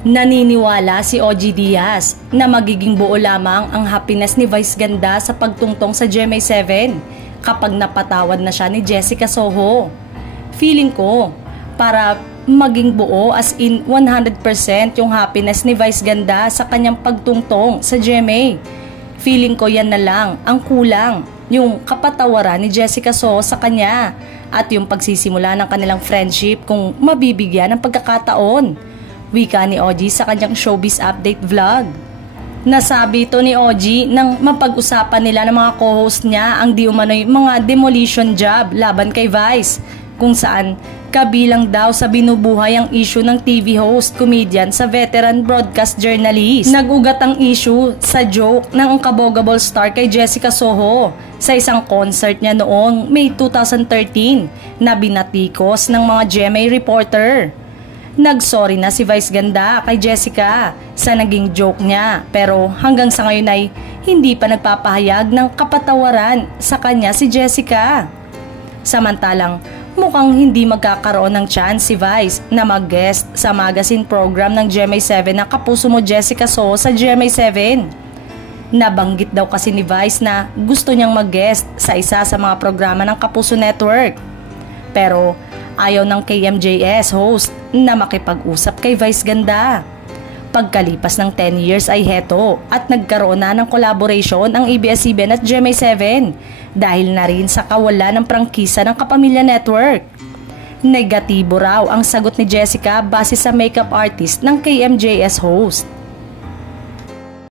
Naniniwala si OG Diaz na magiging buo lamang ang happiness ni Vice Ganda sa pagtungtong sa GMA7 kapag napatawad na siya ni Jessica Soho. Feeling ko, para maging buo as in 100% yung happiness ni Vice Ganda sa kanyang pagtungtong sa GMA, feeling ko yan na lang ang kulang, yung kapatawaran ni Jessica Soho sa kanya at yung pagsisimula ng kanilang friendship kung mabibigyan ng pagkakataon. Wika ni OG sa kanyang showbiz update vlog. Nasabi ito ni OG nang mapag-usapan nila ng mga co-host niya ang di umano'y mga demolition job laban kay Vice, kung saan kabilang daw sa binubuhay ang issue ng TV host, comedian sa veteran broadcast journalist. Nag-ugat ang issue sa joke ng kabogable star kay Jessica Soho sa isang concert niya noong May 2013 na binatikos ng mga GMA reporter. Nagsorry na si Vice Ganda kay Jessica sa naging joke niya, pero hanggang sa ngayon ay hindi pa nagpapahayag ng kapatawaran sa kanya si Jessica. Samantalang mukhang hindi magkakaroon ng chance si Vice na mag-guest sa magazine program ng GMA7 na Kapuso Mo Jessica Soho sa GMA7. Nabanggit daw kasi ni Vice na gusto niyang mag-guest sa isa sa mga programa ng Kapuso Network. Pero ayaw ng KMJS host na makipag-usap kay Vice Ganda. Pagkalipas ng 10 years ay heto at nagkaroon na ng collaboration ang ABS-CBN at GMA7 dahil na rin sa kawalan ng prangkisa ng Kapamilya Network. Negatibo raw ang sagot ni Jessica base sa makeup artist ng KMJS host.